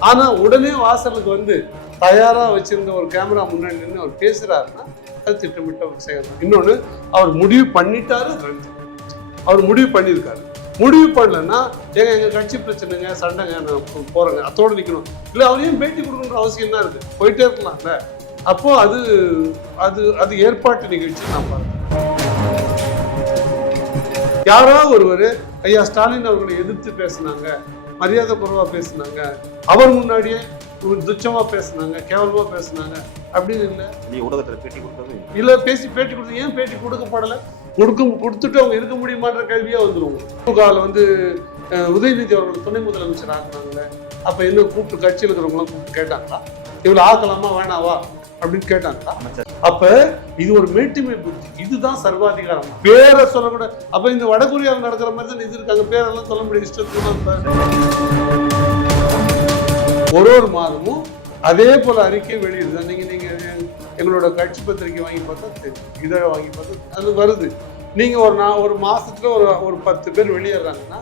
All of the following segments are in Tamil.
ஆனா உடனே வாசலுக்கு வந்து தயாரா வச்சிருந்த ஒரு கேமரா முன்னாடி நின்று அவர் பேசுறாருன்னா அது திட்டமிட்ட ஒரு செயல் தான். அவர் முடிவு பண்ணிட்டாரு அவர் முடிவு பண்ணியிருக்காரு. முடிவு பண்ணலன்னா ஏங்க எங்க கட்சி பிரச்சனைங்க சண்டைங்க நான் போ- போறேங்க அத்தோட நிக்கணும். இல்ல அவர் ஏன் பேட்டி கொடுக்கணுன்ற அவசியம் தான் இருக்கு. போயிட்டே இருக்கலாம்ல. அப்போ அது அது அது ஏற்பாட்டு நிகழ்ச்சி நான் பார்க்கிறேன். யாராவது ஒருவர் ஐயா ஸ்டாலின் அவர்களை எதிர்த்து பேசுனாங்க. மரியாதை குறைவா பேசுனாங்க. அவர் முன்னாடியே ஒரு துச்சமா பேசுனாங்க கேவலமா பேசுனாங்க. அப்படின்னு இல்லை நீ ஊடகத்துல பேட்டி கொடுத்தது இல்ல. பேசி பேட்டி கொடுத்து ஏன் பேட்டி கொடுக்கப்படல? கொடுக்கும் கொடுத்துட்டு அவங்க இருக்க முடியுமான்ற கேள்வியே வந்துருவாங்க திமுகவில் வந்து உதயநிதி அவர்கள் துணை முதலமைச்சர் ஆக்குனாங்களே அப்ப என்ன கூப்பிட்டு கட்சியில் இருக்கிறவங்களாம் கூப்பிட்டு கேட்டாங்களா? இவ்வளவு ஆக்கலாமா வேணாவா? அப்படின்னு கேட்டாங்களா? அமைச்சர் அப்ப இது ஒரு மேட்டுமை புத்தி. இதுதான் சர்வாதிகாரம். பேரை சொல்லக்கூடாது அப்ப இந்த வடகொரியாவில் நடக்கிற மாதிரி தான் இது இருக்காங்க பேரெல்லாம் சொல்ல முடியும் இஷ்டத்துக்கு ஒரு ஒரு மாதமும் அதே போல அறிக்கை வெளியிடுது. நீங்க நீங்க எங்களோட கட்சி பத்திரிக்கை வாங்கி பார்த்தா தெரியும். இதழ வாங்கி பார்த்தா அது வருது. நீங்க ஒரு நான் ஒரு மாசத்துல ஒரு ஒரு பத்து பேர் வெளியேறாங்கன்னா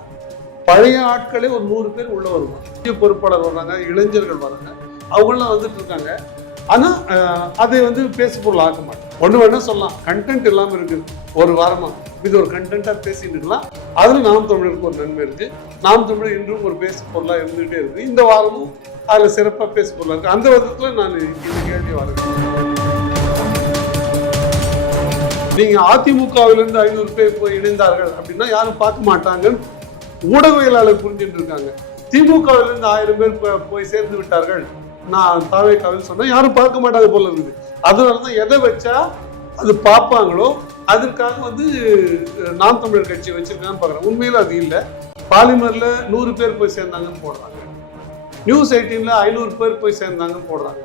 பழைய ஆட்களே ஒரு நூறு பேர் உள்ள வருவாங்க. பொறுப்பாளர் வர்றாங்க இளைஞர்கள் வராங்க அவங்களாம் வந்துட்டு இருக்காங்க. ஆனால் அதை வந்து பேசு பொருள் ஆக்க மாட்டேன் ஒன்று வேணா சொல்லலாம். கண்டென்ட் இல்லாமல் இருக்குது ஒரு வாரமாக இது ஒரு கண்டென்ட்டாக பேசிட்டு இருக்கலாம். அதில் நாம் தமிழருக்கு ஒரு நன்மை இருக்குது நாம் தமிழர் இன்றும் ஒரு பேசு பொருளாக இருந்துகிட்டே இருக்குது இந்த வாரமும் அதில் சிறப்பாக பேசு பொருளாக இருக்குது அந்த விதத்தில் நான் இந்த கேள்வி வரேன் நீங்கள் அதிமுகவிலிருந்து ஐநூறு பேர் போய் இணைந்தார்கள் அப்படின்னா யாரும் பார்க்க மாட்டாங்கன்னு ஊடகவியலாளர் புரிஞ்சுட்டு இருக்காங்க. திமுகவிலிருந்து ஆயிரம் பேர் போய் சேர்ந்து விட்டார்கள். நான் தாவேக்காவில் சொன்னேன் யாரும் பார்க்க மாட்டாங்க போல இருக்குது. அதனாலதான் எதை வச்சா அது பார்ப்பாங்களோ அதற்காக வந்து நாம் தமிழர் கட்சி வச்சிருக்கான்னு பார்க்குறேன். உண்மையிலும் அது இல்லை. பாலிமரில் நூறு பேர் போய் சேர்ந்தாங்கன்னு போடுறாங்க. நியூஸ் எயிட்டீனில் ஐநூறு பேர் போய் சேர்ந்தாங்கன்னு போடுறாங்க.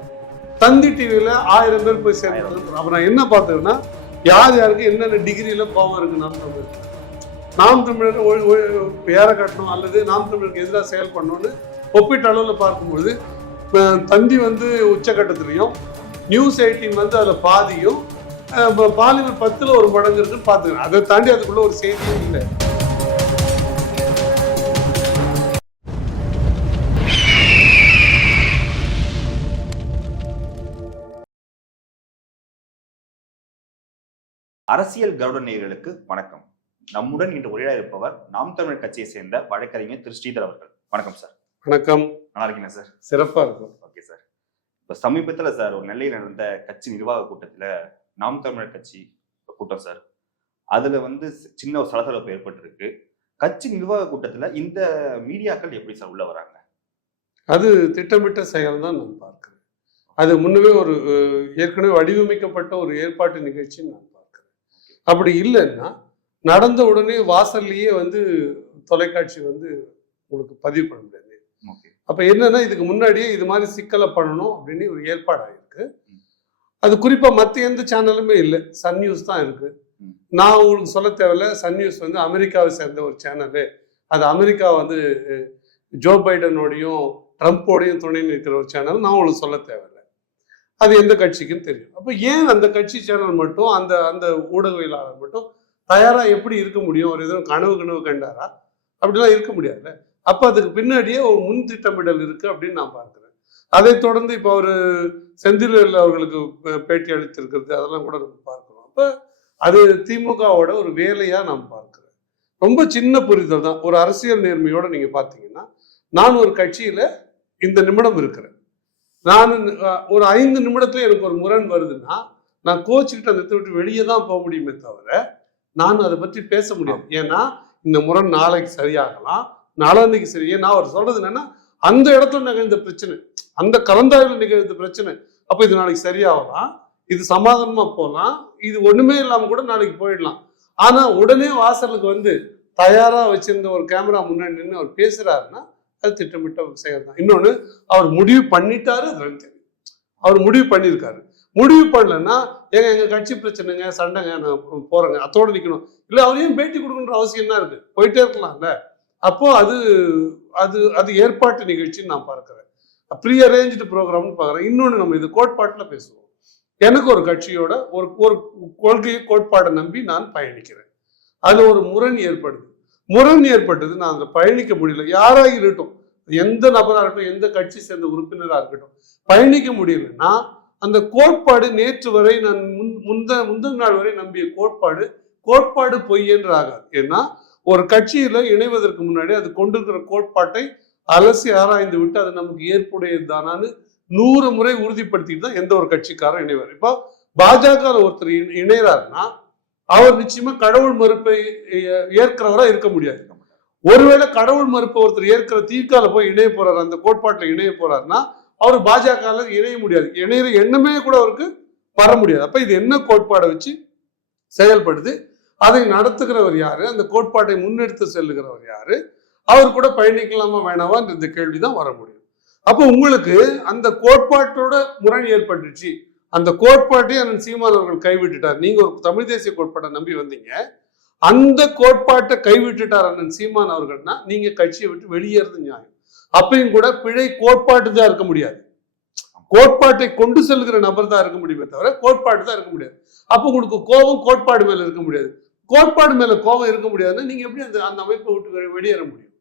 தந்தி டிவியில் ஆயிரம் பேர் போய் சேர்ந்தாங்க அப்ப நான் என்ன பார்த்தேன்னா யார் யாருக்கு என்னென்ன டிகிரியில் கோபம் இருக்கு நாம் தமிழர்? நாம் தமிழர் ஒ- கட்டணும் அல்லது நாம் தமிழருக்கு எதிராக செயல் பண்ணணும்னு ஒப்பீட்டு அளவில் பார்க்கும்பொழுது தந்தி வந்து உச்சகட்டத்திலையும் நியூஸ் எயிட்டீன் வந்து அதில் பாதியும் அஹ், பாலிமர் பத்தில் ஒரு மடங்கு இருக்குன்னு பார்த்துக்கிறேன் அதை தாண்டி அதுக்குள்ள ஒரு செய்தியும் இல்லை. அரசியல் கருட நேயர்களுக்கு வணக்கம். நம்முடன் இன்று உரையாட இருப்பவர் நாம் தமிழர் கட்சியை சேர்ந்த வழக்கறிஞர் திரு ஸ்ரீதர் அவர்கள். வணக்கம் சார். வணக்கம். நல்லா இருக்கீங்க சார்? சிறப்பாக இருக்கும். Okay sir. இப்போ சமீபத்துல சார் ஒரு நெல்லையில் நடந்த கட்சி நிர்வாக கூட்டத்துல நாம் தமிழர் கட்சி கூட்டம் சார். அதுல வந்து சின்ன ஒரு சலசலப்பு ஏற்பட்டிருக்கு. கட்சி நிர்வாக கூட்டத்துல இந்த மீடியாக்கள் எப்படி சார் உள்ள வராங்க? அது திட்டமிட்ட செயல் தான் நான் பார்க்கிறேன். அது முன்னவே ஒரு ஏற்கனவே வடிவமைக்கப்பட்ட ஒரு ஏற்பாட்டு நிகழ்ச்சின்னு நான் பார்க்கிறேன். அப்படி இல்லைன்னா நடந்த உடனே வாசல்லையே வந்து தொலைக்காட்சி வந்து உங்களுக்கு பதிவு பண்ண முடியாது. அப்ப என்னன்னா இதுக்கு முன்னாடியே இது மாதிரி சிக்கலை பண்ணணும் அப்படின்னு ஒரு ஏற்பாடு ஆயிருக்கு அது குறிப்பா மத்த எந்த சேனலுமே இல்லை. சன் நியூஸ் தான் இருக்கு. நான் உங்களுக்கு சொல்ல தேவையில்ல. சன் நியூஸ் வந்து அமெரிக்காவை சேர்ந்த ஒரு சேனலு. அது அமெரிக்கா வந்து ஜோ பைடனோடையும் ட்ரம்ப்போடையும் துணை நிற்கிற ஒரு சேனல். நான் உங்களுக்கு சொல்ல தேவையில்லை. அது எந்த கட்சிக்கும் தெரியும். அப்போ ஏன் அந்த கட்சி சேனல் மட்டும் அந்த அந்த ஊடகவியலாளர் மட்டும் தயாரா எப்படி இருக்க முடியும்? ஒரு எதுவும் கனவு கனவு கண்டாரா? அப்படிலாம் இருக்க முடியாதுல்ல. அப்போ அதுக்கு பின்னாடியே ஒரு முன் திட்டமிடல் இருக்கு அப்படின்னு நான் பார்க்குறேன். அதைத் தொடர்ந்து இப்போ அவர் செந்தில் அவர்களுக்கு பேட்டி அளித்திருக்கிறது அதெல்லாம் கூட நம்ம பார்க்குறோம். அப்போ அது திமுகவோட ஒரு வேலையாக நான் பார்க்குறேன். ரொம்ப சின்ன புரிதல் தான். ஒரு அரசியல் நேர்மையோட நீங்கள் பார்த்தீங்கன்னா நான் ஒரு கட்சியில் இந்த நிமிடம் இருக்கிறேன். நான் ஒரு ஐந்து நிமிடத்துல எனக்கு ஒரு முரண் வருதுன்னா நான் கோச்சுக்கிட்ட அந்த விட்டு வெளியே தான் போக முடியுமே தவிர நான் அதை பற்றி பேச முடியாது. ஏன்னா இந்த முரண் நாளைக்கு சரியாகலாம். நாளான்னைக்கு சரி ஏன்னா அவர் சொல்றது என்னன்னா அந்த இடத்துல நிகழ்ந்த பிரச்சனை அந்த கலந்தாய்வில் நிகழ்ந்த பிரச்சனை அப்ப இது நாளைக்கு சரியாகலாம். இது சமாதானமா போகலாம். இது ஒண்ணுமே இல்லாம கூட நாளைக்கு போயிடலாம். ஆனா உடனே வாசலுக்கு வந்து தயாரா வச்சிருந்த ஒரு கேமரா முன்னாடி நின்று அவர் பேசுறாருன்னா அது திட்டமிட்ட செயல் தான். இன்னொன்னு அவர் முடிவு பண்ணிட்டாரு அது தெரியும் அவர் முடிவு பண்ணியிருக்காரு. முடிவு பண்ணலன்னா ஏங்க எங்க கட்சி பிரச்சனைங்க சண்டைங்க நான் போறேங்க அத்தோட நிக்கணும். இல்ல அவர் ஏன் பேட்டி கொடுக்கணுன்ற அவசியம் என்ன இருக்கு? போயிட்டே இருக்கலாம்ல. அப்போ அது அது அது ஏற்பாட்டு நிகழ்ச்சின்னு நான் பார்க்குறேன். ப்ரீ அரேஞ்சு ப்ரோக்ராம்னு பார்க்குறேன். இன்னொன்று நம்ம இது கோட்பாட்டில் பேசுவோம். எனக்கு ஒரு கட்சியோட ஒரு ஒரு கொள்கை கோட்பாடை நம்பி நான் பயணிக்கிறேன். அது ஒரு முரண் ஏற்படுது. முரண் ஏற்பட்டது நான் அதை பயணிக்க முடியல. யாராக இருக்கட்டும் எந்த நபராக இருக்கட்டும் எந்த கட்சி சேர்ந்த உறுப்பினராக இருக்கட்டும் பயணிக்க முடியலன்னா அந்த கோட்பாடு நேற்று வரை நான் முன் முந்த முந்தின நாள் வரை நம்பிய கோட்பாடு கோட்பாடு பொய் ஆகாது. ஏன்னா ஒரு கட்சியில இணைவதற்கு முன்னாடி அது கொண்டிருக்கிற கோட்பாட்டை அலசி ஆராய்ந்து விட்டு அது நமக்கு ஏற்புடையது தானான்னு நூறு முறை உறுதிப்படுத்திட்டு தான் எந்த ஒரு கட்சிக்காரரும் இணைவார். இப்போ பாஜக ஒருத்தர் இணை- இணையறாருன்னா அவர் நிச்சயமா கடவுள் மறுப்பை ஏ- ஏற்கிறவரா இருக்க முடியாது. ஒருவேளை கடவுள் மறுப்பை ஒருத்தர் ஏற்கிற தீர்க்கால போய் இணைய போறாரு அந்த கோட்பாட்டில் இணைய போறாருன்னா அவர் பாஜக இணைய முடியாது. இணையிற எண்ணமே கூட அவருக்கு வர முடியாது. அப்ப இது என்ன கோட்பாடை வச்சு செயல்படுது? அதை நடத்துகிறவர் யாரு? அந்த கோட்பாட்டை முன்னெடுத்து செல்லுகிறவர் யாரு? அவர் கூட பயணிக்கலாமா வேணாவா இந்த கேள்விதான் வர முடியும். அப்போ உங்களுக்கு அந்த கோட்பாட்டோட முரண் ஏற்பட்டுச்சு. அந்த கோட்பாட்டை அண்ணன் சீமான் அவர்கள் கைவிட்டுட்டார். நீங்க ஒரு தமிழ் தேசிய கோட்பாட்டை நம்பி வந்தீங்க. அந்த கோட்பாட்டை கைவிட்டுட்டார் அண்ணன் சீமான் அவர்கள்னா நீங்க கட்சியை விட்டு வெளியேறது நியாயம். அப்பயும் கூட பிழை கோட்பாட்டு தான் இருக்க முடியாது. கோட்பாட்டை கொண்டு செல்கிற நபர் தான் இருக்க முடியுமே தவிர கோட்பாடு தான் இருக்க முடியாது. அப்போ உங்களுக்கு கோபம் கோட்பாடு மேல இருக்க முடியாது. கோட்பாடு மேல கோபம் இருக்க முடியாதுன்னா நீங்க எப்படி அந்த அந்த அமைப்பை விட்டு வெளி- வெளியேற முடியும்?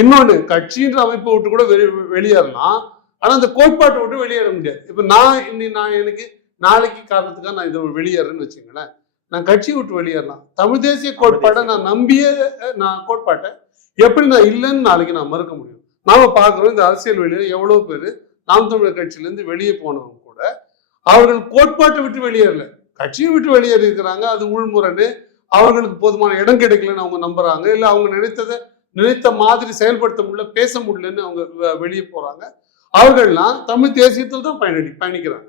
இன்னொன்னு கட்சின்ற அமைப்பை விட்டு கூட வெளி வெளியேறலாம். ஆனா அந்த கோட்பாட்டை விட்டு வெளியேற முடியாது. இப்ப நான் இன்னி நான் எனக்கு நாளைக்கு காரணத்துக்காக நான் இதை வெளியேறேன்னு வச்சுங்களேன். நான் கட்சியை விட்டு வெளியேறலாம். தமிழ் தேசிய கோட்பாட்டை நான் நம்பிய நான் கோட்பாட்டை எப்படி நான் இல்லைன்னு நாளைக்கு நான் மறுக்க முடியும். நாம பார்க்குறோம் இந்த அரசியல் வெளியில எவ்வளவு பேர் நாம் தமிழர் கட்சியிலேருந்து வெளியே போனவங்க கூட அவர்கள் கோட்பாட்டை விட்டு வெளியேறல. கட்சியை விட்டு வெளியேறி இருக்கிறாங்க அது உள்முரணு அவர்களுக்கு போதுமான இடம் கிடைக்கலன்னு அவங்க நம்புறாங்க. இல்லை அவங்க நினைத்ததை நினைத்த மாதிரி செயல்படுத்த முடியல பேச முடியலன்னு அவங்க வெளியே போறாங்க. அவர்கள்லாம் தமிழ் தேசியத்தில் தான் பயணி பயணிக்கிறாங்க.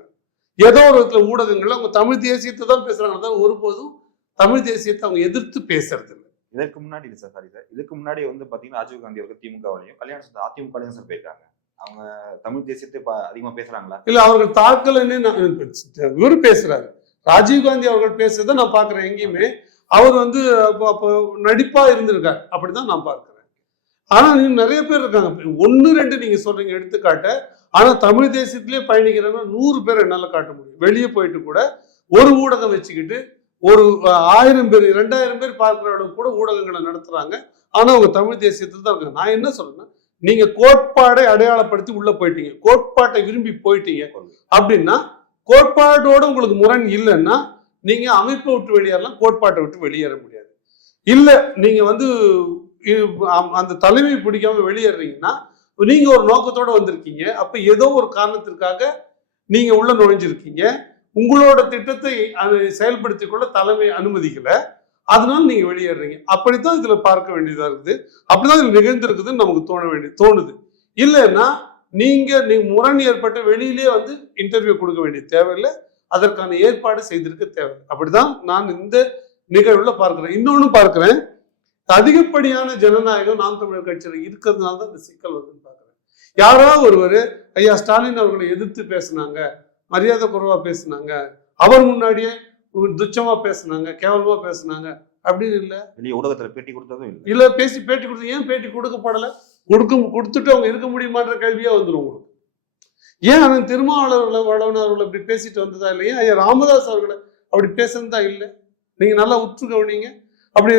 ஏதோ ஒரு விதத்துல ஊடகங்கள்ல அவங்க தமிழ் தேசியத்தை தான் பேசுறாங்க. தான் ஒருபோதும் தமிழ் தேசியத்தை அவங்க எதிர்த்து பேசுறது இல்லை இதற்கு முன்னாடி இல்லை சார் சாரி சார் இதுக்கு முன்னாடி வந்து பாத்தீங்கன்னா ராஜீவ் காந்தி அவர்கள் திமுகவிலையும் கல்யாண சுந்தர் அதிமுகலையும் சார் போயிருக்காங்க. அவங்க தமிழ் தேசியத்தை ப- அதிகமா பேசுறாங்களா? இல்ல அவர்கள் தாக்கலன்னு இவர் பேசுறாரு. ராஜீவ்காந்தி அவர்கள் பேசுறதை நான் பார்க்கிறேன் எங்கேயுமே. அவர் வந்து நடிப்பா இருந்திருக்காரு. அப்படிதான் நான் பார்க்கிறேன். ஆனா நீங்க நிறைய பேர் இருக்காங்க. ஒன்னு ரெண்டு நீங்க சொல்றீங்க எடுத்துக்காட்ட. ஆனா தமிழ் தேசியத்திலே பயணிக்கிறவங்க நூறு பேர் என்னால காட்ட முடியும். வெளியே போயிட்டு கூட ஒரு ஊடகம் வச்சுக்கிட்டு ஒரு ஆயிரம் பேர் ரெண்டாயிரம் பேர் பார்க்குற அளவுக்கு கூட ஊடகங்களை நடத்துறாங்க. ஆனா அவங்க தமிழ் தேசியத்தில் தான் இருக்காங்க. நான் என்ன சொல்றேன்னா நீங்க கோட்பாடை அடையாளப்படுத்தி உள்ள போயிட்டீங்க. கோட்பாட்டை விரும்பி போயிட்டீங்க. அப்படின்னா கோட்பாடோட உங்களுக்கு முரண் இல்லைன்னா நீங்க அமைப்பை விட்டு வெளியேறலாம் கோட்பாட்டை விட்டு வெளியேற முடியாது. இல்ல நீங்க வந்து அம்- அந்த தலைமை பிடிக்காம வெளியேறீங்கன்னா நீங்க ஒரு நோக்கத்தோட வந்திருக்கீங்க. அப்ப ஏதோ ஒரு காரணத்திற்காக நீங்க உள்ள நுழைஞ்சிருக்கீங்க. உங்களோட திட்டத்தை செயல்படுத்திக் கொள்ள தலைமை அனுமதிக்கல. அதனால நீங்க வெளியேறீங்க. அப்படித்தான் இதுல பார்க்க வேண்டியதா இருக்குது. அப்படிதான் இதுல நிகழ்ந்திருக்குதுன்னு நமக்கு தோண வேண்டிய தோணுது. இல்லைன்னா நீங்க நீ முரண் ஏற்பட்டு வெளியிலே வந்து இன்டர்வியூ கொடுக்க வேண்டிய தேவையில்லை. அதற்கான ஏற்பாடு செய்திருக்க தேவை. அப்படிதான் நான் இந்த நிகழ்வுல பார்க்கிறேன். இன்னொன்னு பார்க்கிறேன். அதிகப்படியான ஜனநாயகம் நாம் தமிழர் கட்சியில இருக்கிறதுனால தான் இந்த சிக்கல் வருதுன்னு பார்க்கிறேன். யாராவது ஒருவர் ஐயா ஸ்டாலின் அவர்களை எதிர்த்து பேசுனாங்க மரியாதை குறைவா பேசுனாங்க அவர் முன்னாடியே துச்சமா பேசுனாங்க கேவலமா பேசுனாங்க அப்படின்னு இல்லை. வெளியே ஊடகத்துல பேட்டி கொடுத்ததும் இல்லை. இல்ல பேசி பேட்டி கொடுத்து ஏன் பேட்டி கொடுக்கப்படல? கொடுக்கும் கொடுத்துட்டு அவங்க இருக்க முடியுமான்ற கேள்வியா வந்துடும் உங்களுக்கு. ஏன் அவன் திருமாவளவர்களை வளவன் அப்படி பேசிட்டு வந்ததா இல்லை ஏன் ஐயா ராமதாஸ் அவர்களை அப்படி பேசுனதா இல்லை? நீங்க நல்லா உற்று கவனிங்க. அப்படி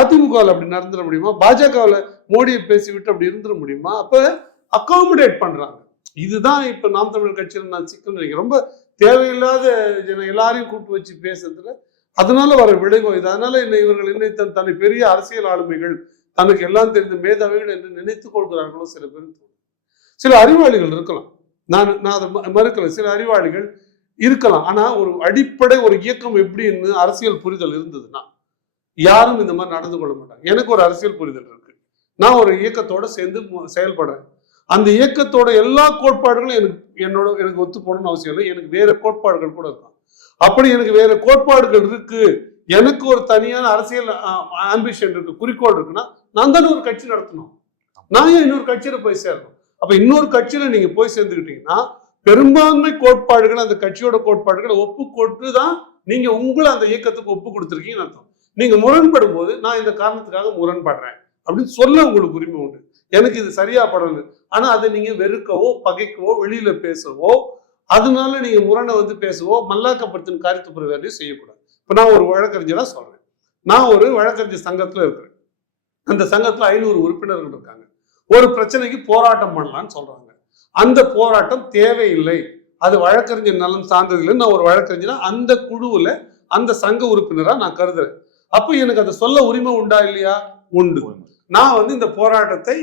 அதிமுகவில் அப்படி நடந்துட முடியுமா? பாஜகவில் மோடியை பேசிவிட்டு அப்படி இருந்துட முடியுமா? அப்ப அகாமடேட் பண்றாங்க. இதுதான் இப்ப நாம் தமிழர் கட்சியில் நான் சிக்கல் நினைக்கிறேன். ரொம்ப தேவையில்லாத ஜன எல்லாரையும் கூப்பிட்டு வச்சு பேசுறதுல அதனால வர விளைவு இது. அதனால என்ன இவர்கள் என்ன தன் தன்னை பெரிய அரசியல் ஆளுமைகள் தனக்கு எல்லாம் தெரிந்த மேதாவிகள் என்று நினைத்துக் கொள்கிறார்களோ சில பேர் சில அறிவாளிகள் இருக்கலாம். நான் நான் அதை ம- மறுக்கல. சில அறிவாளிகள் இருக்கலாம். ஆனா ஒரு அடிப்படை ஒரு இயக்கம் எப்படின்னு அரசியல் புரிதல் இருந்ததுன்னா யாரும் இந்த மாதிரி நடந்து கொள்ள மாட்டாங்க. எனக்கு ஒரு அரசியல் புரிதல் இருக்கு. நான் ஒரு இயக்கத்தோட சேர்ந்து செயல்படுறேன். அந்த இயக்கத்தோட எல்லா கோட்பாடுகளும் எனக்கு என்னோட எனக்கு ஒத்து போகணும்னு அவசியம் இல்லை. எனக்கு வேற கோட்பாடுகள் கூட இருக்கும் அப்படி எனக்கு வேற கோட்பாடுகள் இருக்கு. எனக்கு ஒரு தனியான அரசியல் ஆம்பிஷன் இருக்கு குறிக்கோள் இருக்குன்னா நான் தானே ஒரு கட்சி நடத்தணும். நான் ஏன் இன்னொரு கட்சியில போய் சேரணும்? அப்ப இன்னொரு கட்சியில நீங்க போய் சேர்ந்துக்கிட்டீங்கன்னா பெரும்பான்மை கோட்பாடுகள் அந்த கட்சியோட கோட்பாடுகளை ஒப்பு கொண்டு தான் நீங்க உங்களை அந்த இயக்கத்துக்கு ஒப்பு கொடுத்துருக்கீங்கன்னு அர்த்தம். நீங்க முரண்படும் போது நான் இந்த காரணத்துக்காக முரண்படுறேன் அப்படின்னு சொல்ல உங்களுக்கு உரிமை உண்டு. எனக்கு இது சரியா படல. ஆனா அதை நீங்க வெறுக்கவோ பகைக்கவோ வெளியில பேசவோ அதனால நீங்க முரணை வந்து பேசவோ மல்லாக்கப்படுத்தின காரியத்து வேலையை செய்யக்கூடாது. இப்ப நான் ஒரு வழக்கறிஞரா சொல்றேன். நான் ஒரு வழக்கறிஞர் சங்கத்துல இருக்கிறேன். அந்த சங்கத்துல ஐநூறு உறுப்பினர்கள் இருக்காங்க. ஒரு பிரச்சனைக்கு போராட்டம் பண்ணலாம்னு சொல்றாங்க. அந்த போராட்டம் தேவையில்லை. அது வழக்கறிஞர் நலன் சார்ந்ததில்லை நான் ஒரு வழக்கறிஞனா அந்த குழுவில் அந்த சங்க உறுப்பினராக நான் கருதுறேன். அப்போ எனக்கு அதை சொல்ல உரிமை உண்டா இல்லையா? உண்டு. நான் வந்து இந்த போராட்டத்தை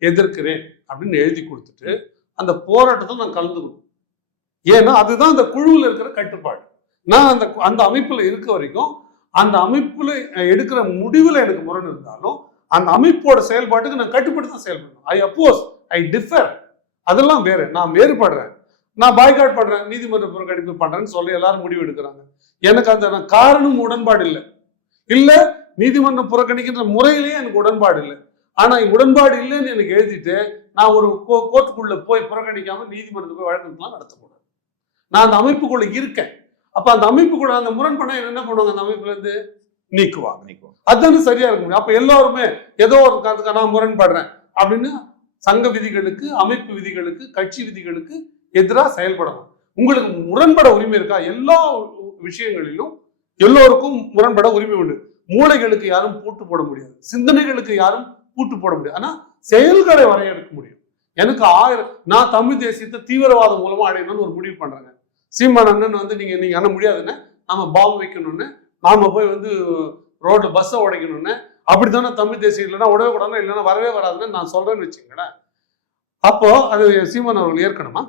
எதிர்க்கிறேன் அப்படின்னு எழுதி கொடுத்துட்டு அந்த போராட்டத்தை நான் கலந்துக்கணும். ஏன்னா அதுதான் அந்த குழுவில் இருக்கிற கட்டுப்பாடு. நான் அந்த அந்த அமைப்பில் இருக்க வரைக்கும் அந்த அமைப்பில் எடுக்கிற முடிவில் எனக்கு முரண் இருந்தாலும் அந்த அமைப்போட செயல்பாட்டுக்கு நான் கட்டுப்பட்டு தான் செயல்படணும். ஐ அப்போஸ் ஐ டிஃபர் அதெல்லாம் வேறு. நான் வேறுபடுறேன். நான் பாய்காட் பண்றேன் நீதிமன்ற புறக்கணிப்பு பண்றேன்னு சொல்லி எல்லாரும் முடிவு எடுக்கிறாங்க. எனக்கு அந்த நான் காரணம் உடன்பாடு இல்லை. இல்லை நீதிமன்றம் புறக்கணிக்கின்ற முறையிலேயே எனக்கு உடன்பாடு இல்லை. ஆனா உடன்பாடு இல்லைன்னு எனக்கு எழுதிட்டு நான் ஒரு கோ- கோர்ட்டுக்குள்ள போய் புறக்கணிக்காம நீதிமன்றத்துக்கு போய் வழக்கெல்லாம் நடத்தக்கூடாது. நான் அந்த அமைப்புக்குள்ள இருக்கேன். அப்ப அந்த அமைப்புக்குள்ள அந்த முரண்பட என்ன பண்ணுவாங்க அந்த அமைப்புல இருந்து? நீக்குவாங்க. அதுதானே சரியா இருக்க முடியும். அப்ப எல்லாருமே ஏதோ ஒரு காரணத்துக்கு நான் முரண்படுறேன் அப்படின்னு சங்க விதிகளுக்கு அமைப்பு விதிகளுக்கு கட்சி விதிகளுக்கு எதிராக செயல்படணும். உங்களுக்கு முரண்பட உரிமை இருக்கா? எல்லா விஷயங்களிலும் எல்லோருக்கும் முரண்பட உரிமை உண்டு. மூளைகளுக்கு யாரும் பூட்டு போட முடியாது. சிந்தனைகளுக்கு யாரும் பூட்டு போட முடியாது. ஆனா செயல்களை வரையறுக்க முடியும். எனக்கு ஆயிரம் நான் தமிழ் தேசியத்தை தீவிரவாதம் மூலமா அடையணும்னு ஒரு முடிவு பண்றேங்க. சீமான் அண்ணன் வந்து நீங்க நீங்க அண்ணன் முடியாதுன்னு நாம பாம்பு வைக்கணும்னு நாம போய் வந்து ரோட்ல பஸ்ஸை உடைக்கணும்னு அப்படித்தானே தமிழ் தேசியம் இல்லைன்னா உடவே கூடாது இல்லைன்னா வரவே வராதுன்னு நான் சொல்றேன்னு வச்சுங்களேன் அப்போ அது சீமான் அவர்கள் ஏற்கணுமா?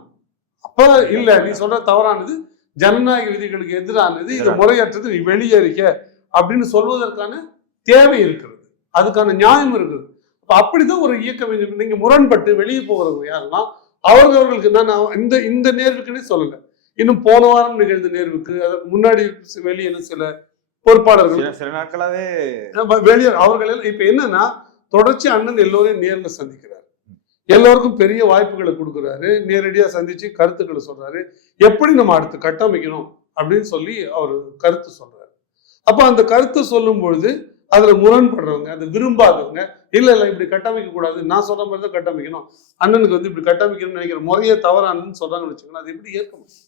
அப்ப இல்ல நீ சொல்ற தவறானது ஜனநாயக விதிகளுக்கு எதிரானது இது. முறையற்றது நீ வெளியேறிக்க அப்படின்னு சொல்வதற்கான தேவை இருக்கிறது. அதுக்கான நியாயம் இருக்குது. அப்ப அப்படிதான் ஒரு இயக்கம். நீங்க முரண்பட்டு வெளியே போகிறவங்க யாருன்னா அவர்களுக்கு நான் நான் இந்த இந்த நேர்வுக்குன்னே சொல்லல. இன்னும் போன வாரம் நிகழ்ந்த நேர்வுக்கு அதுக்கு முன்னாடி வெளியே சில பொறுப்பாளர்கள். சில நாட்களாவே வெளியே அவர்கள் இப்ப என்னன்னா தொடர்ச்சி அண்ணன் எல்லோரையும் நேர்ல சந்திக்கிறார். எல்லோருக்கும் பெரிய வாய்ப்புகளை கொடுக்குறாரு. நேரடியா சந்திச்சு கருத்துக்களை சொல்றாரு. எப்படி நம்ம அடுத்து கட்டமைக்கணும் அப்படின்னு சொல்லி அவர் கருத்து சொல்றாரு. அப்ப அந்த கருத்து சொல்லும் பொழுது அதுல முரண்படுறவங்க அதை விரும்பாதவங்க இல்ல இல்ல இப்படி கட்டமைக்க கூடாது நான் சொல்ற மாதிரி தான் கட்டமைக்கணும். அண்ணனுக்கு வந்து இப்படி கட்டமைக்கணும்னு நினைக்கிற முறையே தவறானு சொல்றாங்கன்னு வச்சுக்கோங்களேன் அது எப்படி ஏற்க முடியும்?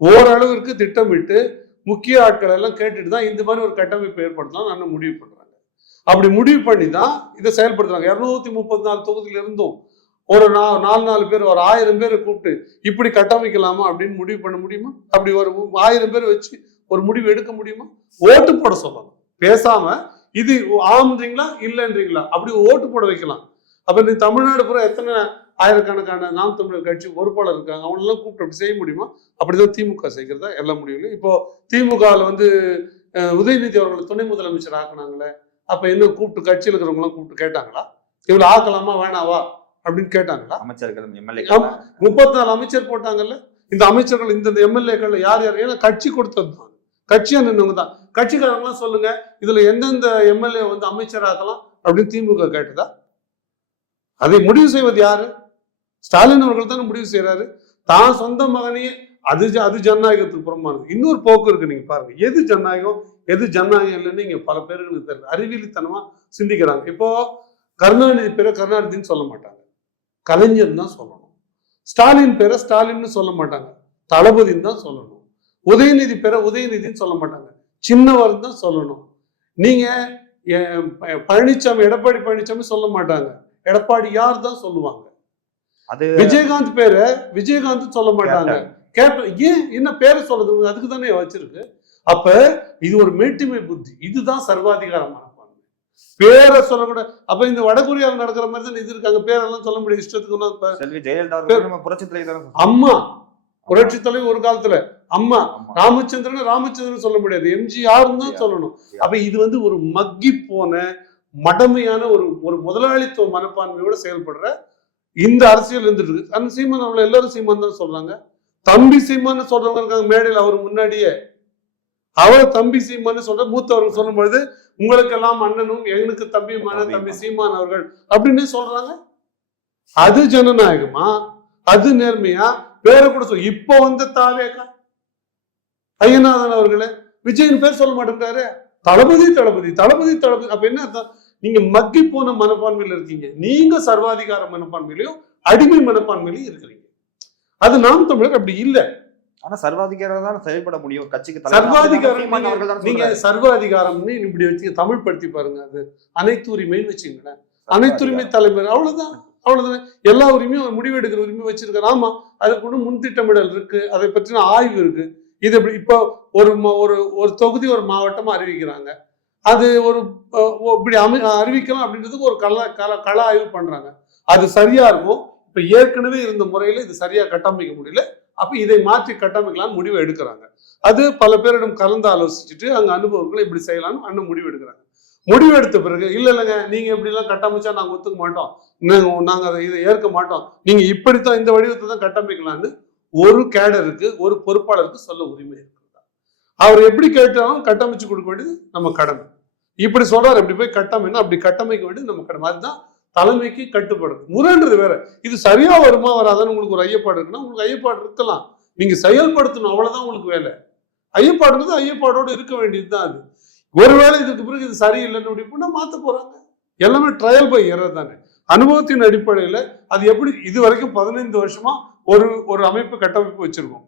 ஓரளவிற்கு திட்டமிட்டு முக்கிய ஆட்கள் எல்லாம் கேட்டுட்டு தான் இந்த மாதிரி ஒரு கட்டமைப்பு ஏற்படுத்தலாம் நான் முடிவு பண்றாங்க. அப்படி முடிவு பண்ணி தான் இதை செயல்படுத்துறாங்க. இருநூத்தி முப்பத்தி நாலு தொகுதியில இருந்தும் ஒரு நா நாலு நாலு பேர் ஒரு ஆயிரம் பேரை கூப்பிட்டு இப்படி கட்டமைக்கலாமா அப்படின்னு முடிவு பண்ண முடியுமா? அப்படி ஒரு ஆயிரம் பேர் வச்சு ஒரு முடிவு எடுக்க முடியுமா? ஓட்டு போட சொல்லலாம் பேசாம இது ஆம்ன்றீங்களா இல்லைன்றீங்களா? அப்படி ஓட்டு போட வைக்கலாம். அப்ப நீ தமிழ்நாடு புற எத்தனை ஆயிரக்கணக்கான நாம் தமிழர் கட்சி பொறுப்பாளர் இருக்காங்க. அவங்களெல்லாம் கூப்பிட்டு அப்படி செய்ய முடியுமா? அப்படிதான் திமுக செய்கிறதா? எல்லா முடிவுலையும். இப்போ திமுகவில் வந்து உதயநிதி அவர்களை துணை முதலமைச்சர் ஆக்குனாங்களே அப்ப என்ன கூப்பிட்டு கட்சியில் இருக்கிறவங்களாம் கூப்பிட்டு கேட்டாங்களா? இவ்வளவு ஆக்கலாமா வேணாவா? அப்படின்னு கேட்டாங்களா? அமைச்சர்கள் எம்எல்ஏ. முப்பத்தி நாலு அமைச்சர் போட்டாங்கல்ல? இந்த அமைச்சர்கள் இந்த எம்எல்ஏக்கள் யார் யார்? ஏன்னா கட்சி கொடுத்தது தான். கட்சியா நின்றவங்க தான். கட்சிக்காரங்களாம் சொல்லுங்க இதுல எந்தெந்த எம்எல்ஏ வந்து அமைச்சராக்கலாம் அப்படின்னு திமுக கேட்டதா? அதை முடிவு செய்வது யாரு? ஸ்டாலின் அவர்கள் தானே முடிவு செய்கிறாரு தான் சொந்த மகனையே அது அது ஜனநாயகத்துக்கு புறமானது இன்னொரு போக்கு இருக்கு நீங்க பாருங்க. எது ஜனநாயகம் எது ஜனநாயகம் இல்லைன்னு இங்க பல பேருக்கு தெரியல. அறிவியலித்தனமா சிந்திக்கிறாங்க. இப்போ கருணாநிதி பேரை கருணாநிதின்னு சொல்ல மாட்டாங்க. கலைஞர் தான் சொல்லணும். ஸ்டாலின் பேரை ஸ்டாலின்னு சொல்ல மாட்டாங்க. தளபதின்னு தான் சொல்லணும். உதயநிதி பேரை உதயநிதின்னு சொல்ல மாட்டாங்க. சின்னவர் தான் சொல்லணும். நீங்க பழனிசாமி எடப்பாடி பழனிசாமி சொல்ல மாட்டாங்க. எடப்பாடி யார் தான் சொல்லுவாங்க? அது விஜயகாந்த் பேரை விஜயகாந்த் சொல்ல மாட்டாங்க. கேப்டன் ஏன்? என்ன பேரை சொல்றது அதுக்கு தானே வச்சிருக்கு. அப்ப இது ஒரு மேட்டுமை புத்தி. இதுதான் சர்வாதிகார மனப்பான்மை. பேரை சொல்லக்கூட அப்ப இந்த வடகொரியாவில் நடக்கிற மாதிரி தான் இது இருக்காங்க. பேரெல்லாம் சொல்ல முடியும் இஷ்டத்துக்கு ஜெயலலிதா புரட்சி தலைவர். அம்மா. புரட்சி தலைவர் ஒரு காலத்துல. அம்மா. ராமச்சந்திரன் ராமச்சந்திரன் சொல்ல முடியாது. எம்ஜிஆர் தான் சொல்லணும். அப்ப இது வந்து ஒரு மக்கி போன மடமையான ஒரு ஒரு முதலாளித்துவ மனப்பான்மையோட செயல்படுற இந்த அரசியல் இருந்துட்டு இருக்கு. அந்த சீமான் அவளை எல்லாரும் சீமான் தான் சொல்றாங்க. தம்பி சீமான்னு சொல்றவங்க இருக்காங்க மேடையில் அவர் முன்னாடியே அவர் தம்பி சீமான்னு சொல்ற மூத்தவர்கள் சொல்லும் பொழுது உங்களுக்கெல்லாம் அண்ணனும் எங்களுக்கு தம்பி மன தம்பி சீமான் அவர்கள் அப்படின்னு சொல்றாங்க. அது ஜனநாயகமா? அது நேர்மையா? பேரை கூட சொல் இப்போ வந்த தாவேக்கா? ஐயநாதன் அவர்களே விஜயின் பேர் சொல்ல மாட்டேங்கிறாரு தளபதி தளபதி தளபதி தளபதி. அப்ப என்ன அர்த்தம்? நீங்க மக்கி போன மனப்பான்மையில இருக்கீங்க. நீங்க சர்வாதிகார மனப்பான்மையிலையும் அடிமை மனப்பான்மையிலையும் இருக்கிறீங்க. அது நாம் தமிழர் அப்படி இல்ல. ஆனா சர்வாதிகாரம் தான் செயல்பட முடியும். கட்சிக்கு சர்வாதிகாரம் நீங்க-. சர்வாதிகாரம்னு இப்படி வச்சு தமிழ் படுத்தி பாருங்க. அது அனைத்து உரிமைன்னு வச்சுங்களேன் அனைத்துரிமை தலைவர் அவ்வளவுதான். அவ்வளவுதான். எல்லா உரிமையும் முடிவு எடுக்கிற உரிமை வச்சிருக்காரு. ஆமா அதுக்கு கூட முன் திட்டமிடல் இருக்கு. அதை பற்றின ஆய்வு இருக்கு. இது இப்படி இப்போ ஒரு ஒரு ஒரு தொகுதி ஒரு மாவட்டமா அறிவிக்கிறாங்க. அது ஒரு இப்படி அமை அறிவிக்கலாம் அப்படின்றதுக்கு ஒரு கல கல கள ஆய்வு பண்றாங்க. அது சரியா இருக்கும் இப்ப ஏற்கனவே இருந்த முறையில இது சரியா கட்டமைக்க முடியல அப்ப இதை மாற்றி கட்டமைக்கலாம்னு முடிவு எடுக்கிறாங்க. அது பல பேரிடம் கலந்து ஆலோசிச்சுட்டு அங்க அனுபவங்களை இப்படி செய்யலாம்னு அண்ணன் முடிவு எடுக்கிறாங்க. முடிவு எடுத்த பிறகு இல்ல இல்லைங்க நீங்க இப்படி எல்லாம் கட்டமைச்சா நாங்க ஒத்துக்க மாட்டோம். நாங்க நாங்கள் அதை இதை ஏற்க மாட்டோம். நீங்க இப்படித்தான் இந்த வடிவத்தை தான் கட்டமைக்கலாம்னு ஒரு கேடருக்கு ஒரு பொறுப்பாளருக்கு சொல்ல உரிமை இருக்கு அவர் எப்படி கேட்டாலும் கட்டமைச்சு கொடுக்க வேண்டியது நம்ம கடமை. இப்படி சொல்றாரு இப்படி போய் கட்டமைனா அப்படி கட்டமைக்க வேண்டியது நம்ம கடமை. தலைமைக்கு கட்டுப்படுது முறைன்றது வேற. இது சரியா வருமா வராதான்னு உங்களுக்கு ஒரு ஐயப்பாடு இருக்குன்னா உங்களுக்கு ஐயப்பாடு இருக்கலாம். நீங்க செயல்படுத்தணும் அவ்வளவுதான் உங்களுக்கு வேலை. ஐயப்பாடுன்றது ஐயப்பாடோட இருக்க வேண்டியதுதான் அது. ஒருவேளை இதுக்கு பிறகு இது சரியில்லைன்னு அப்படின்னா மாத்த போறாங்க. எல்லாமே ட்ரையல் பை எரர் தானே. அனுபவத்தின் அடிப்படையில அது எப்படி இது வரைக்கும் பதினைந்து வருஷமா ஒரு ஒரு அமைப்பு கட்டமைப்பு வச்சிருக்கோம்.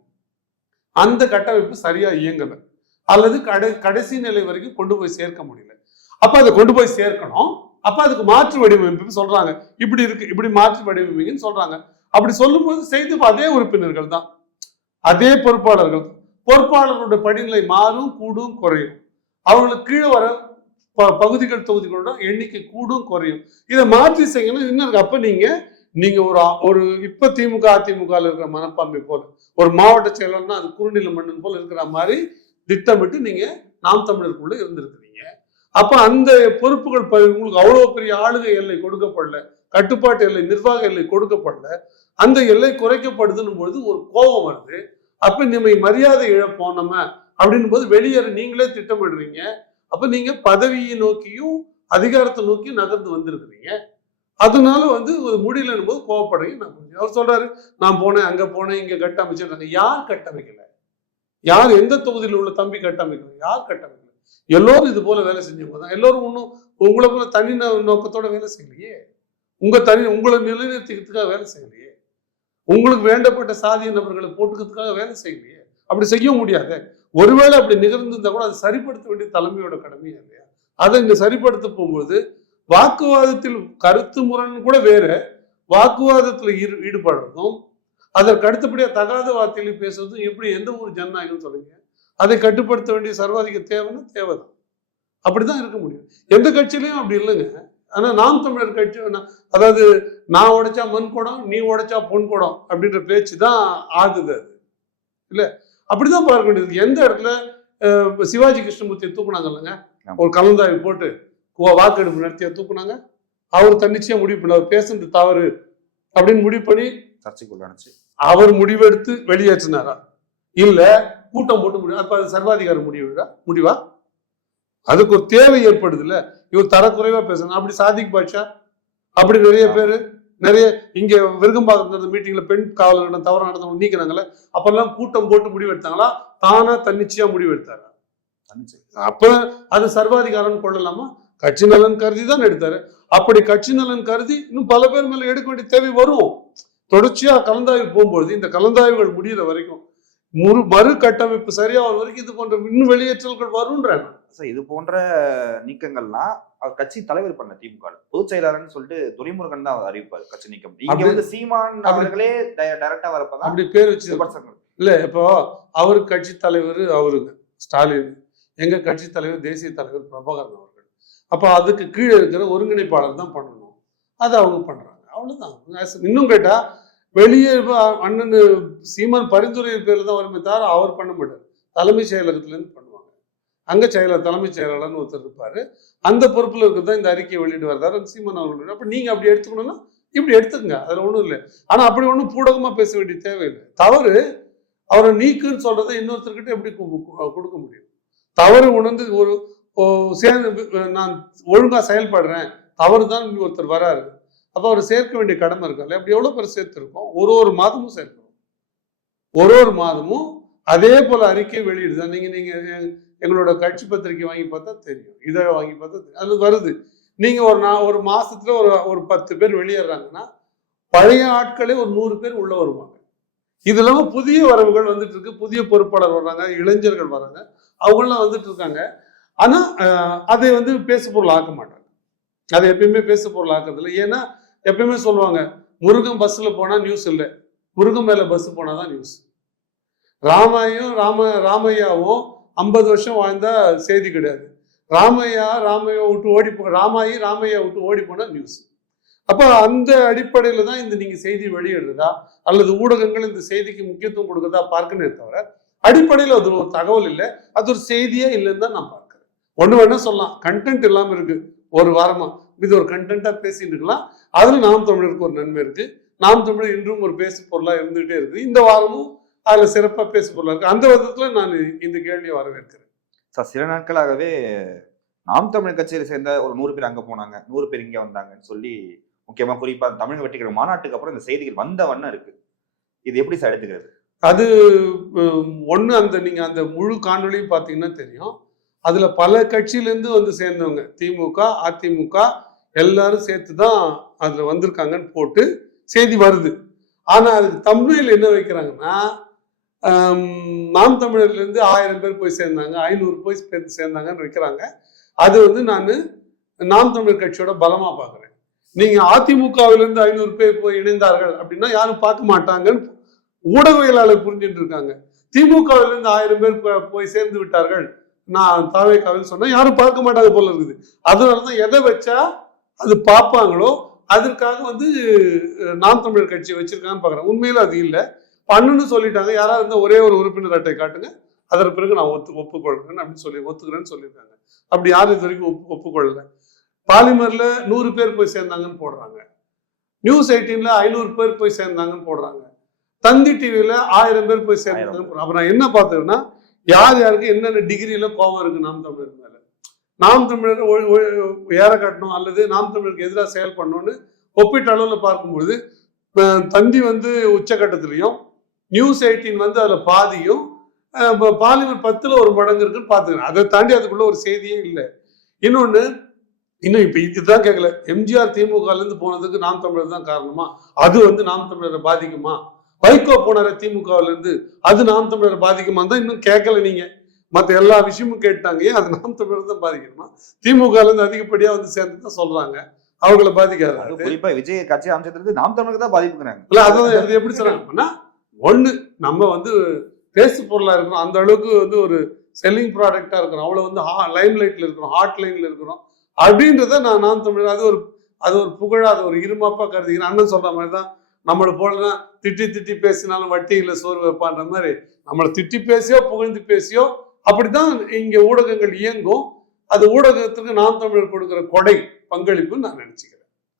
அந்த கட்டமைப்பு சரியா இயங்கலை. அல்லது கடை கடைசி நிலை வரைக்கும் கொண்டு போய் சேர்க்க முடியல. அப்ப அதை கொண்டு போய் சேர்க்கணும். அப்ப அதுக்கு மாற்று வடிவமைப்பு சொல்றாங்க. இப்படி இருக்கு இப்படி மாற்று வடிவமைப்புன்னு சொல்றாங்க. அப்படி சொல்லும்போது செய்து அதே உறுப்பினர்கள் தான். அதே பொறுப்பாளர்கள் பொறுப்பாளர்களுடைய படிநிலை மாறும் கூடும் குறையும். அவங்களுக்கு கீழே வர ப- பகுதிகள் தொகுதிகளோட எண்ணிக்கை கூடும் குறையும். இதை மாற்றி செய்யணும். இன்னும் அப்ப நீங்க நீங்க ஒரு ஒரு இப்ப திமுக அதிமுக இருக்கிற மனப்பான்மை போல ஒரு மாவட்ட செயலர்னா அது குறுநில மன்னன் போல இருக்கிற மாதிரி திட்டமிட்டு நீங்க நாம் தமிழருக்குள்ள இருந்திருக்கிறீங்க. அப்ப அந்த பொறுப்புகள் உங்களுக்கு அவ்வளவு பெரிய ஆளுகை எல்லை கொடுக்கப்படல கட்டுப்பாட்டு எல்லை நிர்வாக எல்லை கொடுக்கப்படல. அந்த எல்லை குறைக்கப்படுதுன்னும் பொழுது ஒரு கோபம் வருது. அப்ப நம்ம மரியாதை இழப்போம் நம்ம அப்படின்னும் போது வெளியேற நீங்களே திட்டமிடுறீங்க. அப்ப நீங்க பதவியை நோக்கியும் அதிகாரத்தை நோக்கி நகர்ந்து வந்திருக்கிறீங்க. அதனால வந்து ஒரு முடியலன்னு போது கோவப்படுறீங்க. நான் புரிஞ்சு அவர் சொல்றாரு நான் போனேன் அங்க போனேன் இங்க கட்டமைச்சிருக்காங்க. யார் கட்டமைக்கல? யார் எந்த தொகுதியில் உள்ள தம்பி கட்டமைக்கல? யார் கட்டமைக்கல? எல்லோரும் இது போல வேலை செஞ்சவங்க தான் எல்லோரும் ஒன்றும் உங்களை போல தனி நோக்கத்தோட வேலை செய்யலையே? உங்க தனி உங்களை நிலைநிறுத்திக்கிறதுக்காக வேலை செய்யலையே? உங்களுக்கு வேண்டப்பட்ட சாதிய நபர்களை போட்டுக்கிறதுக்காக வேலை செய்யலையே? அப்படி செய்ய முடியாது? ஒருவேளை அப்படி நிகழ்ந்திருந்தா கூட அதை சரிப்படுத்த வேண்டிய தலைமையோட கடமையா இல்லையா? அதை இங்க சரிப்படுத்த போகும்போது வாக்குவாதத்தில் கருத்து முரண் கூட வேற. வாக்குவாதத்துல ஈடு ஈடுபடுறதும் அதற்கு அடுத்தபடியா தகாத வார்த்தையில் பேசுறதும் எப்படி எந்த ஒரு ஜனநாயகம் சொல்லுங்க அதை கட்டுப்படுத்த வேண்டிய சர்வாதிக தேவைன்னா தேவைதான். அப்படிதான் இருக்க முடியும். எந்த கட்சியிலையும் அப்படி இல்லைங்க. ஆனா நாம் தமிழர் கட்சி அதாவது நான் உடைச்சா மண் குடம் நீ உடைச்சா பொன் குடம் அப்படின்ற பேச்சு தான் ஆகுது அது. இல்ல? அப்படிதான் பார்க்க வேண்டியது. எந்த இடத்துல சிவாஜி கிருஷ்ணமூர்த்தியை தூக்குனாங்க இல்லைங்க. ஒரு கலந்தாய்வு போட்டு வாக்கெடுப்பு நடத்திய தூக்குனாங்க. அவர் தன்னிச்சையா முடிவு பண்ண அவர் பேசுறது தவறு அப்படின்னு முடிவு பண்ணி சர்ச்சைக்குள்ளானுச்சு. அவர் முடிவெடுத்து வெளியேற்றினாரா? இல்ல கூட்டம் போட்டு முடிவு அப்ப அது சர்வாதிகார முடிவுடா முடிவா? அதுக்கு ஒரு தேவை ஏற்படுது இல்ல இவர் தரக்குறைவா பேசணும் அப்படி சாதிக் பாட்ஷா அப்படி நிறைய பேரு நிறைய இங்க விருகம்பாக்கம் நடந்த மீட்டிங்ல பெண் காவலர்களிடம் தவறு நடந்தவங்க நீக்கிறாங்கல்ல அப்பெல்லாம் கூட்டம் போட்டு முடிவு எடுத்தாங்களா? தானா தன்னிச்சையா முடிவு தன்னிச்சை. அப்ப அது சர்வாதிகாரம் கொள்ளலாமா? கட்சி நலன் கருதி தான் எடுத்தாரு. அப்படி கட்சி நலன் கருதி இன்னும் பல பேர் மேல எடுக்க வேண்டிய தேவை வரும். தொடர்ச்சியா கலந்தாய்வு போகும்பொழுது இந்த கலந்தாய்வுகள் முடியிற வரைக்கும் முறு மறு கட்டமைப்பு சரியா வர வரைக்கும் இது போன்ற இன்னும் வெளியேற்றல்கள் வரும்ன்றேன் சார் இது போன்ற நீக்கங்கள்லாம் அவர் கட்சி தலைவர் பண்ண திமுக. பொதுச் செயலாளர்னு சொல்லிட்டு துரைமுருகன் தான் அவர் அறிவிப்பார் கட்சி நீக்கம். இங்க வந்து சீமான் அவர்களே டைரக்டா வரப்பதான் அப்படி பேர் வச்சு இல்ல இப்போ அவரு கட்சி தலைவர் அவருங்க ஸ்டாலின் எங்க கட்சி தலைவர் தேசிய தலைவர் பிரபாகரன் அவர்கள். அப்ப அதுக்கு கீழே இருக்கிற ஒருங்கிணைப்பாளர் தான் பண்ணணும். அதை அவங்க பண்றாங்க. அவ்வளவுதான். இன்னும் கேட்டா வெளியே அண்ணன் சீமான் பரிந்துரை பேர்ல தான் வருமே தவிர அவர் பண்ண மாட்டார். தலைமைச் செயலகத்துலேருந்து பண்ணுவாங்க. அங்கே செயலர் தலைமைச் செயலாளர்னு ஒருத்தர் இருப்பாரு. அந்த பொறுப்பில் இருக்கிறது தான் இந்த அறிக்கையை வெளியிட்டு வர்றாரு. அந்த சீமான் அவர்கள். அப்போ நீங்கள் அப்படி எடுத்துக்கணும்னா இப்படி எடுத்துக்கங்க. அதில் ஒன்றும் இல்லை. ஆனால் அப்படி ஒன்றும் பூடகமாக பேச வேண்டிய தேவையில்லை. தவறு அவரை நீக்குன்னு சொல்றதை இன்னொருத்தர்கிட்ட எப்படி கு- கொடுக்க முடியும்? தவறு உணர்ந்து ஒரு சேர்ந்து நான் ஒழுங்காக செயல்படுறேன். தவறு தான் ஒருத்தர் வராரு. அப்போ அவர் சேர்க்க வேண்டிய கடமை இருக்குல்ல அப்படி எவ்வளோ பேர் சேர்த்துருக்கோம்? ஒரு ஒரு மாதமும் சேர்க்கிறோம். ஒரு ஒரு மாதமும் அதே போல் அறிக்கை வெளியிடுதான் நீங்கள் நீங்கள் எங்களோட கட்சி பத்திரிக்கை வாங்கி பார்த்தா தெரியும். இதை வாங்கி பார்த்தா தெரியும். அது வருது. நீங்கள் ஒரு நான் ஒரு மாதத்தில் ஒரு ஒரு பத்து பேர் வெளியேறாங்கன்னா பழைய ஆட்களே ஒரு நூறு பேர் உள்ளே வருவாங்க. இது இல்லாமல் புதிய வரவுகள் வந்துட்டு இருக்கு. புதிய பொறுப்பாளர் வர்றாங்க இளைஞர்கள் வர்றாங்க அவங்களாம் வந்துட்டு இருக்காங்க. ஆனால் அதை வந்து பேசு பொருள் ஆக்க மாட்டாங்க. அதை எப்பயுமே பேசு பொருள் ஆக்குறதில்ல. ஏன்னா எப்பயுமே சொல்லுவாங்க முருகன் பஸ்ல போனா நியூஸ் இல்லை. முருகன் மேல பஸ் போனாதான் நியூஸ் ராமாயும் ராம ராமையாவும் ஐம்பது வருஷம் வாழ்ந்தா செய்தி கிடையாது. ராமையா ராமையா விட்டு ஓடி போ ராமாயி ராமையா விட்டு ஓடி போனா நியூஸ் அப்போ அந்த அடிப்படையில் தான் இந்த நீங்கள் செய்தி வெளியிடுறதா அல்லது ஊடகங்கள் இந்த செய்திக்கு முக்கியத்துவம் கொடுக்குறதா பார்க்கணுமே தவிர அடிப்படையில் அது ஒரு தகவல் இல்லை அது ஒரு செய்தியே இல்லைன்னு தான் நான் பார்க்குறேன். ஒன்று வேணா சொல்லலாம். கண்டென்ட் இல்லாமல் இருக்கு. ஒரு வாரமாக இது ஒரு கண்டென்ட்டாக பேசிட்டு இருக்கலாம். அதுல நாம் தமிழருக்கு ஒரு நன்மை இருக்கு. நாம் தமிழர் இன்றும் ஒரு பேசு பொருளாக இருந்துகிட்டே இருக்குது. இந்த வாரமும் அதில் சிறப்பாக பேசு பொருளாக இருக்கு. அந்த விதத்தில் நான் இந்த கேள்வியை வரவேற்கிறேன். சார் சில நாட்களாகவே நாம் தமிழ் கட்சியில சேர்ந்த ஒரு நூறு பேர் அங்க போனாங்க. நூறு பேர் இங்க வந்தாங்கன்னு சொல்லி முக்கியமா குறிப்பா அந்த தமிழக வெற்றிக்கிற மாநாட்டுக்கு அப்புறம் இந்த செய்திகள் வந்த வண்ணம் இருக்கு. இது எப்படி சார் எடுத்துக்கிறது? அது ஒன்று அந்த நீங்கள் அந்த முழு காணொளியும் பார்த்தீங்கன்னா தெரியும். அதில் பல கட்சியிலேருந்து வந்து சேர்ந்தவங்க. திமுக அதிமுக எல்லாரும் சேர்த்து தான் அதில் வந்திருக்காங்கன்னு போட்டு செய்தி வருது. ஆனால் அதுக்கு தமிழில் என்ன வைக்கிறாங்கன்னா நாம் தமிழர்லேருந்து ஆயிரம் பேர் போய் சேர்ந்தாங்க ஐநூறு போய் சேர்ந்து சேர்ந்தாங்கன்னு வைக்கிறாங்க. அது வந்து நான் நாம் தமிழர் கட்சியோட பலமாக பார்க்குறேன். நீங்கள் அதிமுகவிலிருந்து ஐநூறு பேர் போய் இணைந்தார்கள் அப்படின்னா யாரும் பார்க்க மாட்டாங்கன்னு ஊடகவியலாளர் புரிஞ்சுட்டு இருக்காங்க. திமுகவிலிருந்து ஆயிரம் பேர் போய் சேர்ந்து விட்டார்கள். நான் தாவேக்காவில் சொன்னா யாரும் பார்க்க மாட்டாங்க போல இருக்குது. அதனாலதான் எதை வச்சா அது பார்ப்பாங்களோ அதற்காக வந்து நாம் தமிழர் கட்சி வச்சிருக்கான்னு பாக்குறேன் உண்மையில அது இல்லை. பண்ணுன்னு சொல்லிட்டாங்க. யாராவது இருந்தா ஒரே ஒரு உறுப்பினர் அட்டை காட்டுங்க. அதற்கு பிறகு நான் ஒத்து ஒப்புக்கொள்கிறேன் அப்படின்னு சொல்லி ஒத்துக்கிறேன்னு சொல்லியிருக்காங்க. அப்படி யாரும் இது வரைக்கும் ஒப்பு ஒப்புக்கொள்ளல. பாலிமர்ல நூறு பேர் போய் சேர்ந்தாங்கன்னு போடுறாங்க. நியூஸ் எயிட்டீன்ல ஐநூறு பேர் போய் சேர்ந்தாங்கன்னு போடுறாங்க. தந்தி டிவியில ஆயிரம் பேர் போய் சேர்ந்தாங்கன்னு போடுறாங்க. அப்ப நான் என்ன பார்த்தேன்னா யார் யாருக்கு என்னென்ன டிகிரியில கோவம் இருக்கு நாம் தமிழர் மேல? நாம் தமிழர் ஏற கட்டணும் அல்லது நாம் தமிழருக்கு எதிராக செயல் பண்ணணும்னு ஒப்பீட்டு அளவில் பார்க்கும்பொழுது தந்தி வந்து உச்சக்கட்டத்திலையும் நியூஸ் எயிட்டீன் வந்து அதுல பாதியும் பாலிமர் பத்துல ஒரு மடங்கு இருக்குன்னு பார்த்துக்கிறேன் அதை தாண்டி அதுக்குள்ள ஒரு செய்தியே இல்லை. இன்னொன்னு இன்னும் இப்ப இதுதான் கேட்கல எம்ஜிஆர் திமுகல இருந்து போனதுக்கு நாம் தமிழர் தான் காரணமா? அது வந்து நாம் தமிழரை பாதிக்குமா? வைகோ போனார திமுகவுல இருந்து. அது நாம் தமிழரை பாதிக்குமா? தான் இன்னும் கேட்கல நீங்க. மத்த எல்லா விஷயமும் கேட்டாங்க. ஏன் அது நாம் தமிழர் தான் பாதிக்கணுமா? திமுகல இருந்து அதிகப்படியா வந்து சேர்ந்து தான் சொல்றாங்க. அவங்கள பாதிக்காது குறிப்பா விஜய் கட்சி அமைச்சதுல நாம் தமிழுக்கு தான் பாதிப்புக்கிறாங்க இல்ல அதான் அது எப்படி சொல்றாங்க அப்படின்னா ஒண்ணு நம்ம வந்து பேசு பொருளா இருக்கிறோம். அந்த அளவுக்கு வந்து ஒரு செல்லிங் ப்ராடக்டா இருக்கிறோம். அவ்வளவு வந்து லைம் லைட்ல இருக்கிறோம். ஹாட் லைன்ல இருக்கிறோம். அப்படின்றத நான் நாம் தமிழ் அது ஒரு அது ஒரு புகழா அது ஒரு இருமாப்பா கருதிக்கிறேன் அண்ணன் சொல்ற மாதிரி தான் நம்மளை போலனா திட்டி திட்டி பேசினாலும் வட்டி இல்லை சோறு வைப்பான்ற மாதிரி நம்மளை திட்டி பேசியோ புகழ்ந்து பேசியோ அப்படிதான் இங்க ஊடகங்கள் இயங்கும். அது ஊடகத்துக்கு நாம் தமிழர் கொடுக்கிற கொடை பங்களிப்புன்னு நான் நினச்சிக்கிறேன்.